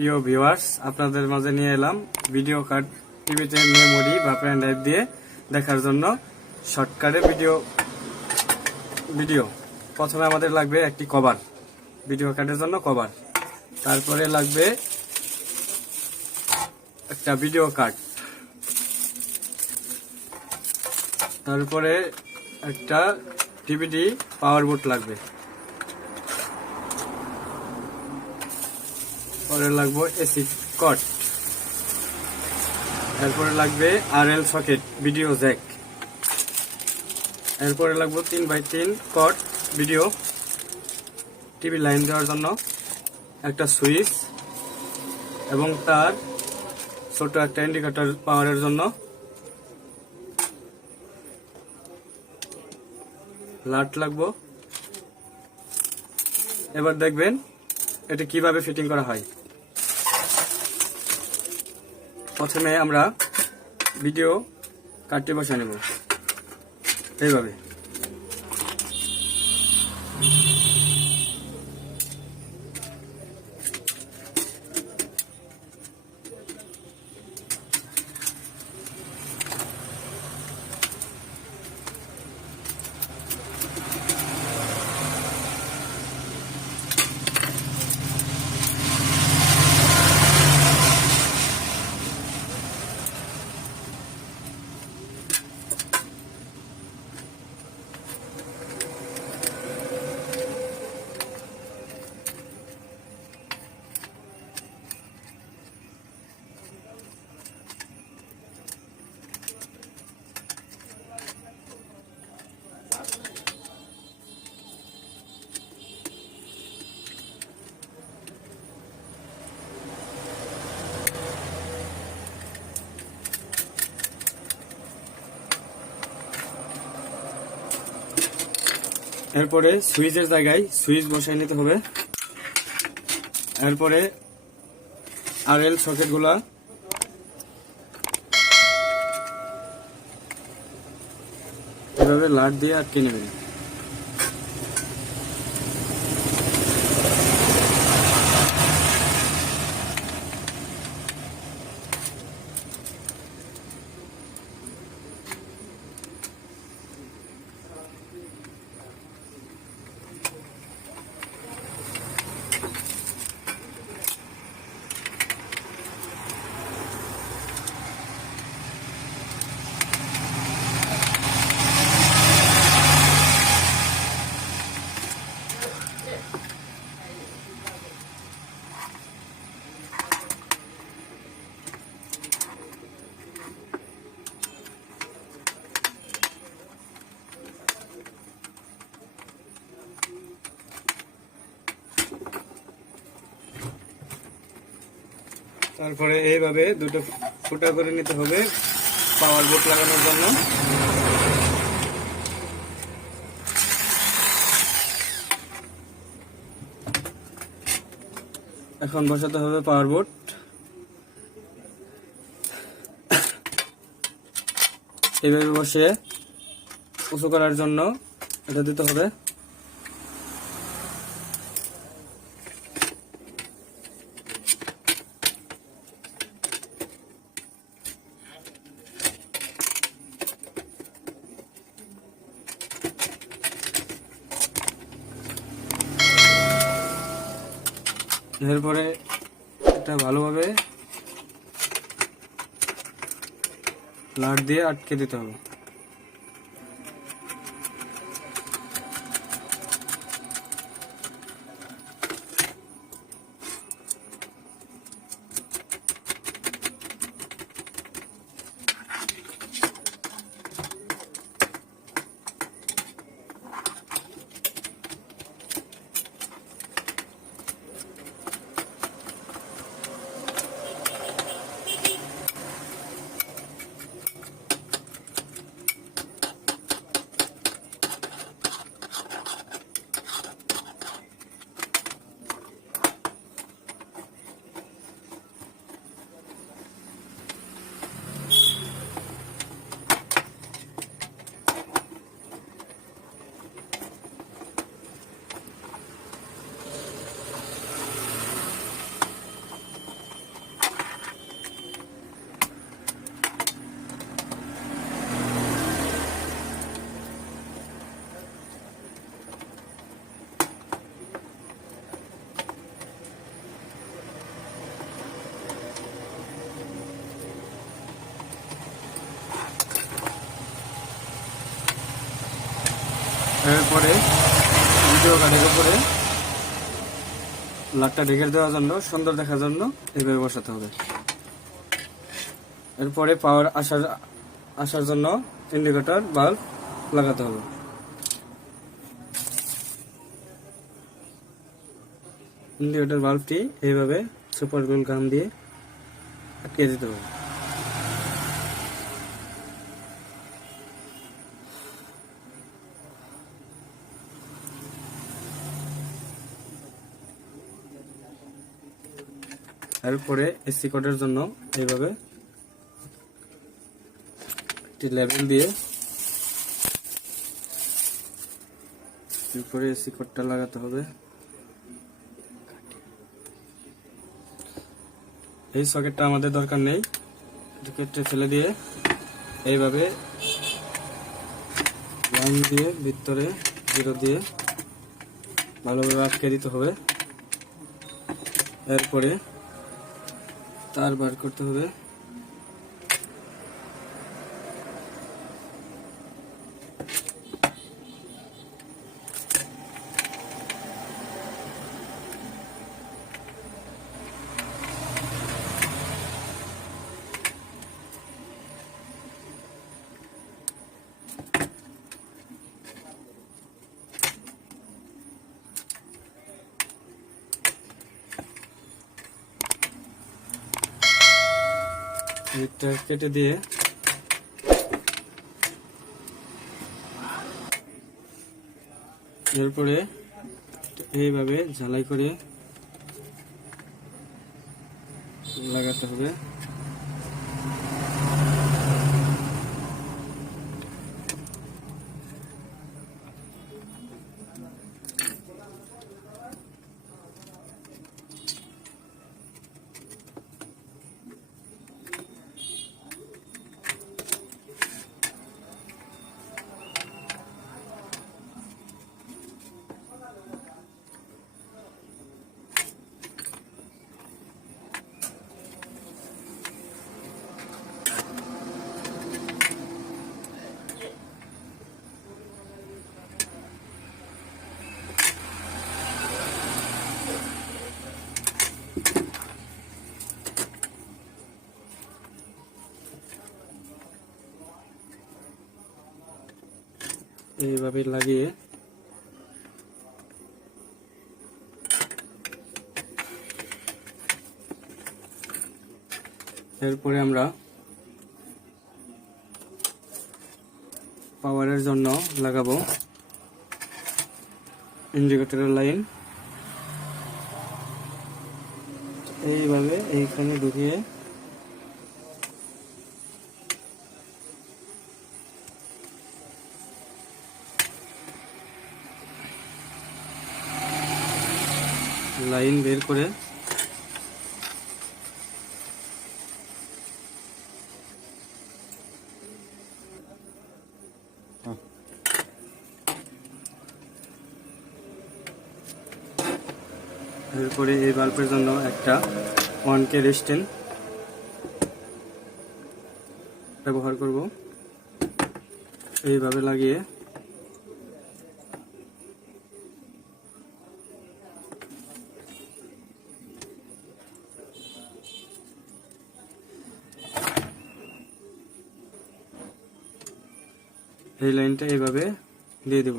প্রিয় ভিউয়ার্স, আপনাদের মাঝে নিয়ে এলাম ভিডিও কার্ড টিভিতে মেমোরি বা পেন ড্রাইভ দিয়ে দেখার জন্য শর্টকাটে ভিডিও। প্রথমে আমাদের লাগবে একটি কভার, ভিডিও কার্ডের জন্য কভার। তারপরে লাগবে একটা ভিডিও কার্ড, তারপরে একটা ডিভিডি পাওয়ার বোর্ড লাগবে, পরে লাগবে এসি কট, এরপরে লাগবে আরএল সকেট ভিডিও জ্যাক, এরপরে লাগবে 3x3 কট ভিডিও টিভি লাইন দেওয়ার জন্য, একটা সুইচ এবং তার ছোট একটা ইন্ডিকেটর পাওয়ারের জন্য, লাইট লাগবে। এবার দেখবেন এটা কিভাবে ফিটিং করা হয়। প্রথমে আমরা ভিডিও কার্ডটি বসিয়ে নেব এইভাবে। এরপরে সুইচের জায়গায় সুইচ বসাই নিতে হবে। এরপরে আরএল সকেট গুলা এভাবে লাট দিয়ে আটকে নেবেন। তারপরে এইভাবে দুটো ফুটা করে নিতে হবে পাওয়ার বোর্ড লাগানোর জন্য। এখন বসাতে হবে পাওয়ার বোর্ড। এইভাবে বসে উঁচু করার জন্য এটা দিতে হবে। এরপরে এটা ভালোভাবে লাট দিয়ে আটকে দিতে হবে। এরপরে ভিডিও কার্ডের উপরে লাইটটা ঢেকে দেওয়ার জন্য, সুন্দর দেখার জন্য এইভাবে বসাতে হবে। এরপরে পাওয়ার আসার জন্য ইন্ডিকেটর বাল্ব লাগাতে হবে। ইন্ডিকেটর বাল্বটি এইভাবে সুপার গ্লু গাম দিয়ে আটকে দিতে হবে। এরপরে এসি কোডের জন্য এইভাবে একটি লেবেল দিয়ে এরপরে এসি কোডটা লাগাতে হবে। এই সকেটটা আমাদের দরকার নেই, কেটে ফেলে দিয়ে এইভাবে লাইন দিয়ে ভিতরে জিরো দিয়ে ভালোভাবে আটকে দিতে হবে। এরপরে তার বার করতে হবে। এটা কেটে দিয়ে এরপরে এইভাবে ঝালাই করে লাগাতে হবে। এইভাবে লাগিয়ে এরপরে আমরা পাওয়ারের জন্য লাগাবো ইন্ডিকেটরের লাইন। এইভাবে এইখানে ঢুকিয়ে লাইন বের করে এরপরে এই বাল্বের জন্য একটা 1K রেজিস্ট্যান্স ব্যবহার করব। এইভাবে লাগিয়ে এই লাইনটা এইভাবে দিয়ে দেব।